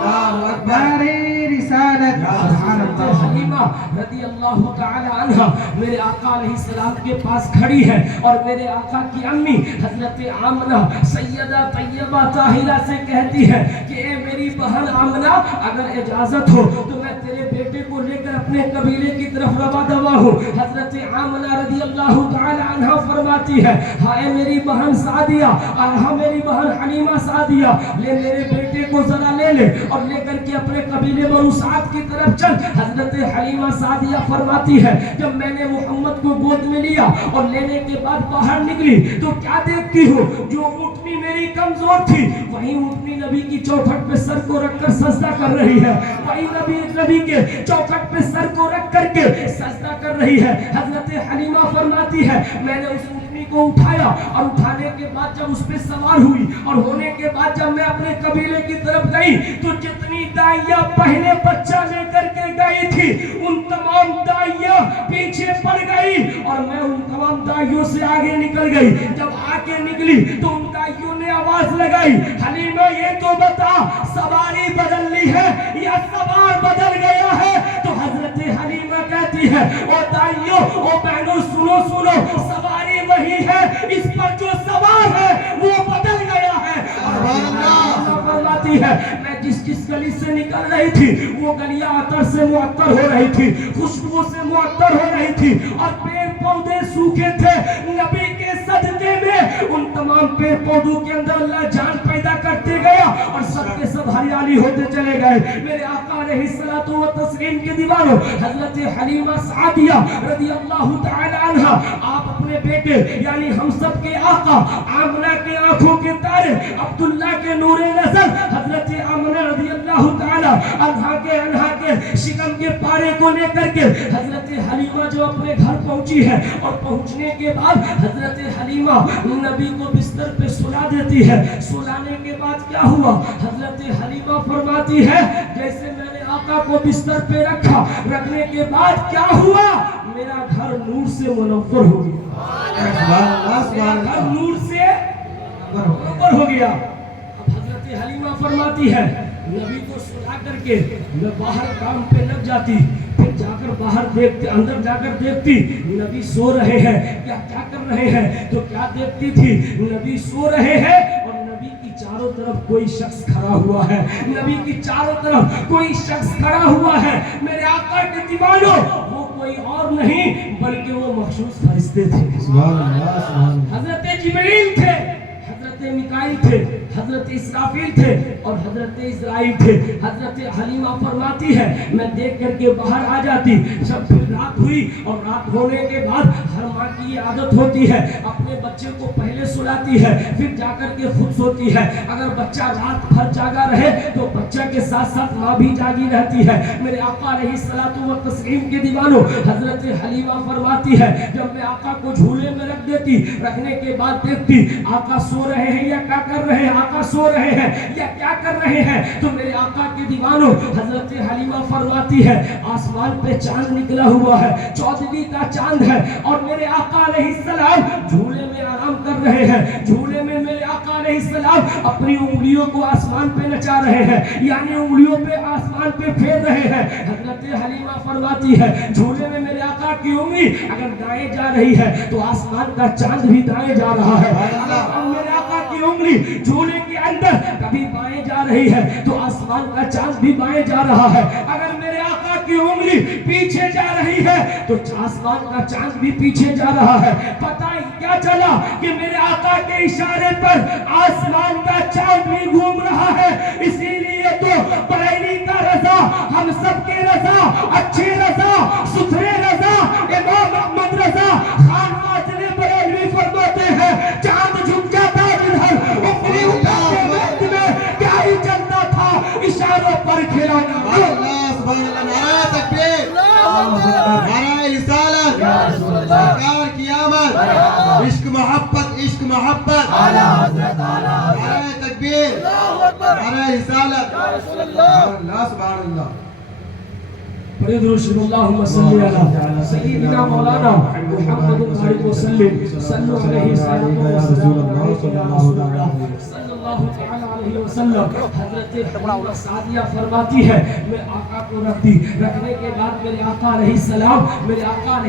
نعرے رسالت سبحان اللہ حلیمہ رضی اللہ تعالی عنہ میرے آقا علیہ السلام کے پاس کھڑی ہے اور میرے آقا کی امی حضرت آمنہ سیدہ طیبہ طاہرہ سے کہتی ہے کہ اے میری بہن آمنہ اگر اجازت ہو تو میں تیرے بیٹے کو لے کر اپنے قبیلے کی طرف رواں دوا ہوں. حضرت آمنہ رضی اللہ تعالی عنہ فرماتی ہے ہائے میری بہن سعدیہ ہاں میری بہن حلیمہ سعدیہ لے میرے بیٹے کو ذرا لے لے اور لے کر کے اپنے قبیلے بنو سعد کی طرف چل. حضرت حلیمہ سعدیہ فرماتی ہے جب میں نے محمد کو گود میں لیا اور لینے کے بعد باہر نکلی تو کیا دیکھتی ہوں جو اونٹنی میری کمزور تھی وہی اونٹنی نبی کی چوکھٹ پہ سر کو رکھ کر سجدہ کر رہی ہے, وہی نبی کے چوکھٹ پہ سر کو رکھ کر کے سجدہ کر رہی ہے. حضرت حلیمہ فرماتی ہے میں نے اس اونٹنی کو اٹھایا اور اٹھانے کے بعد جب اس پہ سوار ہوئی اور ہونے کے بعد جب میں اپنے قبیلے کی طرف گئی تو جتنی دائیاں پہلے بچہ لے کر کے گئی تھی ان تمام دائیاں پیچھے پڑ گئی اور میں ان تمام دائیوں سے آگے نکل گئی. جب آگے نکلی تو ان دائیوں نے آواز لگائی حلیمہ یہ تو بتا سواری بدل لی ہے یا سوار بدل گیا ہے. تو حضرت حلیمہ کہتی ہے او دائیوں او بہنوں سنو سواری وہی ہے اس پر جو سوار ہے وہ بدل گیا ہے. فرماتی ہے میں جس گلی سے نکل رہی تھی وہ گلیاں عطر سے معطر ہو رہی تھی, خوشبو سے معطر ہو رہی تھی اور پیڑ پودے سوکھے تھے. نبی کے صدقے میں ان تمام پیڑ پودوں کے اندر اللہ جان پیدا کرتے گیا اور سب کے سب ہریالی ہوتے چلے گئے. میرے آقا علیہ الصلوۃ والتسلیم کے دیوانوں حضرت حلیمہ سعدیہ رضی اللہ تعالی عنہ آپ اپنے بیٹے یعنی ہم سب کے آقا آمنہ کے آنکھوں کے تارے عبداللہ کے نور نظر حضرت آمنہ رضی اللہ تعالی عنہ کے شکم کے پارے کو لے کر کے حضرت حلیمہ جو اپنے گھر پہنچی ہے اور پہنچنے کے بعد حضرت حلیمہ نبی کو بستر پہ سلا دیتی ہے. سلانے کے بعد کیا ہوا حضرت حلیمہ فرماتی ہے جیسے میں نے آقا کو بستر پہ رکھا رکھنے کے بعد کیا ہوا میرا گھر نور سے منور ہو گیا, میرا گھر نور سے منور ہو گیا. اب حضرت حلیمہ فرماتی ہے نبی کو سلا کر کے میں باہر کام پہ لگ جاتی, پھر جا کر باہر دیکھتے اندر جا کر دیکھتی نبی سو رہے ہیں کیا کر رہے ہیں تو کیا دیکھتی تھی نبی سو رہے ہیں اور نبی کی چاروں طرف کوئی شخص کھڑا ہوا ہے, نبی کی چاروں طرف کوئی شخص کھڑا ہوا ہے. میرے آقا کے دیوانوں وہ کوئی اور نہیں بلکہ وہ مخصوص فرشتے تھے. حضرت جبریل تھے, حضرت میکائیل تھے, حضرت اسرافیل تھے اور حضرت اسرائیل تھے. حضرت حلیمہ فرماتی ہے میں دیکھ کر کے باہر آ جاتی. جب پھر رات ہوئی اور رات ہونے کے بعد ہر ماں کی یہ عادت ہوتی ہے اپنے بچے کو پہلے سلاتی ہے پھر جا کر کے خود سوتی ہے. اگر بچہ رات بھر جاگا رہے تو بچہ کے ساتھ ساتھ ماں بھی جاگی رہتی ہے. میرے آقا علیہ الصلوۃ والتسلیم کے دیوانوں حضرت حلیمہ فرماتی ہے جب میں آقا کو جھولے میں رکھ دیتی رکھنے کے بعد دیکھتی آقا سو رہے ہیں یا کیا کر رہے ہیں, آقا سو رہے ہیں یا کیا کر رہے ہیں. تو میرے آقا کے دیوانوں حضرت حلیمہ فرماتی ہے آسمان پہ چاند نکلا ہوا ہے, 14ویں کا چاند ہے اور میرے آقا علیہ السلام جھولے میں آرام کر رہے ہیں. جھولے میں میرے آقا علیہ السلام اپنی انگلیوں کو آسمان پہ نچا رہے ہیں یعنی انگلیوں پہ آسمان پہ پھیر رہے ہیں. حضرت حلیمہ فرماتی ہے جھولے میں میرے آقا کی انگلی اگر دائیں جا رہی ہے تو آسمان کا چاند بھی دائیں جا رہا ہے. میرے آقا کی انگلی جھولے کے اندر کبھی بائیں جا رہی ہے تو آسمان کا چاند بھی بائیں جا رہا ہے. اگر میرے آقا کی انگلی پیچھے جا رہی ہے تو آسمان کا چاند بھی پیچھے جا رہا ہے. پتہ کیا چلا کہ میرے آقا کے اشارے پر آسمان کا چاند بھی گھوم رہا ہے. اسی لیے تو بریلی کا رضا ہم سب کے رضا اچھے رضا ستھرے رضا امام احمد رضا خان فاضل بریلوی فرماتے ہیں چاند جھک جاتا جدھر انگلی اٹھاتے وقت میں کیا ہی چلتا تھا اشاروں پر کھلانا. اللہ سبحان اللہ, نعرہ تکبیر, نعرہ رسالت, سرکار کی آمد, عشق محبت, نعرہ تکبیر, نعرہ رسالت, اللہ سبحان اللہ. اللهم صل على سيدنا مولانا محمد وعلى وسلم صلوا عليه صلى اللہ تعالی علیہ وسلم. حضرت حلیمہ سعدیہ فرماتی ہے میں آقا کو رکھنے کے بعد میرے آقا علیہ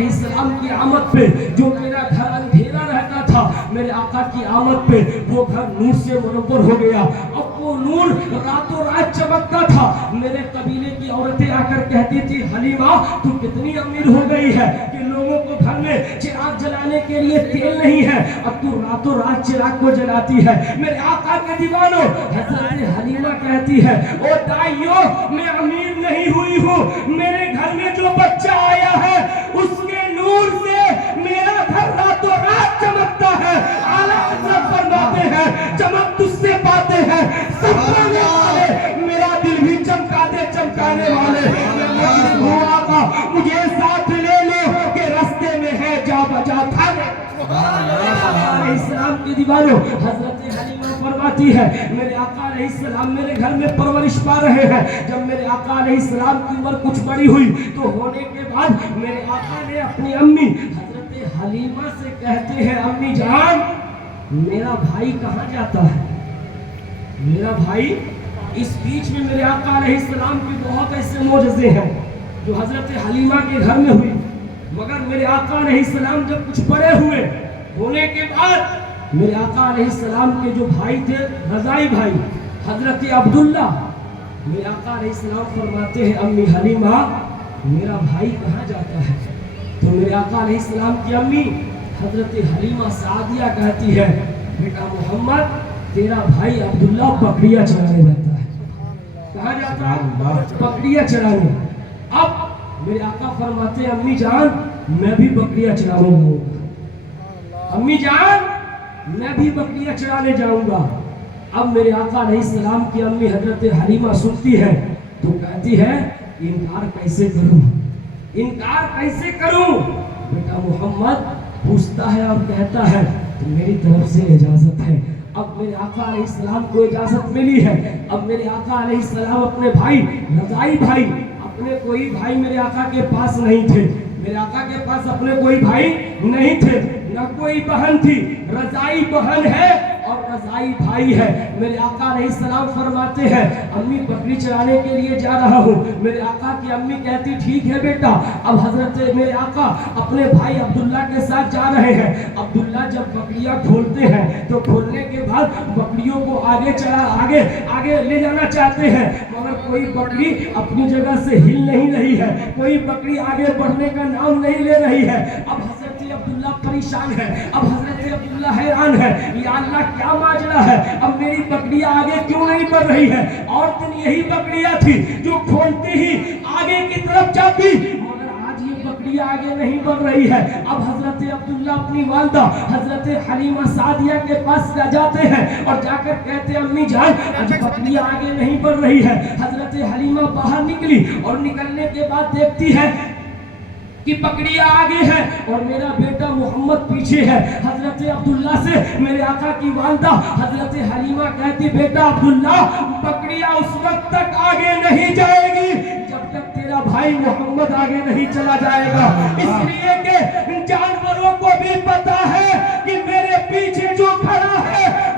السلام کی آمد پہ جو میرا گھر اندھیرا رہتا تھا میرے آقا کی آمد پہ وہ گھر نور سے منور ہو گیا. اب وہ نور راتوں رات چمکتا تھا. میرے قبیلے کی عورتیں آ کر کہتی تھی حلیمہ تو کتنی امیر ہو گئی ہے کہ لوگوں کو گھر میں چراغ جلانے کے لیے تیل نہیں ہے اب تو راتوں رات چراغ کو جلاتی ہے. میرے آقا کے دیوانوں حضرت حلیمہ کہتی ہے او دائیو میں امیر نہیں ہوئی ہوں میرے گھر میں جو بچہ آیا ہے اس کے نور سے میرا گھر راتوں رات چمکتا ہے. اعلیٰ حضرت فرماتے ہیں چمک تجھ سے پاتے ہیں سب پانے والے میرا دل بھی چمکانے والے. مجھے ساتھ لے لو کہ رستے میں ہے جا بجا تھا. اسلام کے دیوانوں حضرت حلیمہ فرماتی ہے میرے آقا علیہ السلام میرے گھر میں پرورش پا رہے ہیں. جب میرے آقا علیہ السلام کی عمر کچھ بڑی ہوئی تو ہونے کے بعد میرے آقا نے اپنی امی حضرت حلیمہ سے کہتے ہیں امی جان میرا بھائی کہاں جاتا ہے میرا بھائی. اس بیچ میں میرے آقا علیہ السلام کی بہت ایسے معجزے ہیں جو حضرت حلیمہ کے گھر میں ہوئی مگر میرے آقا علیہ السلام جب کچھ بڑے ہونے کے بعد میرے آقا علیہ السلام کے جو بھائی تھے رضائی بھائی حضرت عبداللہ میرے آقا علیہ السلام فرماتے ہیں امی حلیمہ میرا بھائی کہاں جاتا ہے. تو میرے آقا علیہ السلام کی امی حضرت حلیمہ سعدیہ کہتی ہے بیٹا محمد تیرا بھائی عبداللہ بکریاں چرانے جاتا ہے. کہاں جاتا ہے بکریاں چرانے. اب میرے آقا فرماتے ہیں امی جان میں بھی بکریاں چرانے جاؤں گا. امی جان میں بھی بکریاں چرانے جاؤں گا. اب میرے آقا علیہ السلام کی امی حضرت حلیمہ سنتی ہے تو کہتی ہے انکار کیسے کروں. بیٹا محمد پوچھتا ہے اور کہتا ہے تو میری طرف سے اجازت ہے. اب میرے آقا علیہ السلام کو اجازت ملی ہے. اب میرے آقا علیہ السلام اپنے بھائی رضائی بھائی اپنے کوئی بھائی میرے آقا کے پاس نہیں تھے. میرے آقا کے پاس اپنے کوئی بھائی نہیں تھے نہ کوئی بہن تھی. رضائی بہن ہے اور رضائی بھائی ہے. میرے آقا علیہ السلام فرماتے ہیں امی بکری چرانے کے لیے جا رہا ہوں. میرے آقا کی امی کہتی ٹھیک ہے بیٹا. اب حضرت میرے آقا اپنے بھائی عبداللہ کے ساتھ جا رہے ہیں. عبداللہ جب بکریاں کھولتے ہیں تو کھولنے کے بعد بکریوں کو آگے لے جانا چاہتے ہیں مگر کوئی بکری اپنی جگہ سے ہل نہیں رہی ہے. کوئی بکری آگے بڑھنے کا نام نہیں لے رہی ہے. اب حضرت عبداللہ پریشان ہے. اب حضرت عبداللہ حیران ہے یا اللہ کیا ماجرا ہے. اب میری بکریاں آگے کیوں نہیں بڑھ رہی ہے. اور دن یہی بکریاں تھی جو کھولتی ہی آگے کی طرف جاتی مگر آج یہ بکریاں آگے نہیں بڑھ رہی ہے. اب حضرت عبداللہ اپنی والدہ حضرت حلیمہ سعدیہ کے پاس جاتے ہیں اور جا کر کہتے ہیں امی جان آج بکریاں آگے نہیں بڑھ رہی ہے. حضرت حلیمہ باہر نکلی اور نکلنے کے بعد دیکھتی ہے کہ بکریاں آگے ہے اور میرا بیٹا محمد پیچھے ہے. حضرت عبداللہ سے میرے آقا کی والدہ حضرت حلیمہ کہتی بیٹا عبداللہ بکریاں اس وقت تک آگے نہیں جائے گی جب تک تیرا بھائی محمد آگے نہیں چلا جائے گا. اس لیے کہ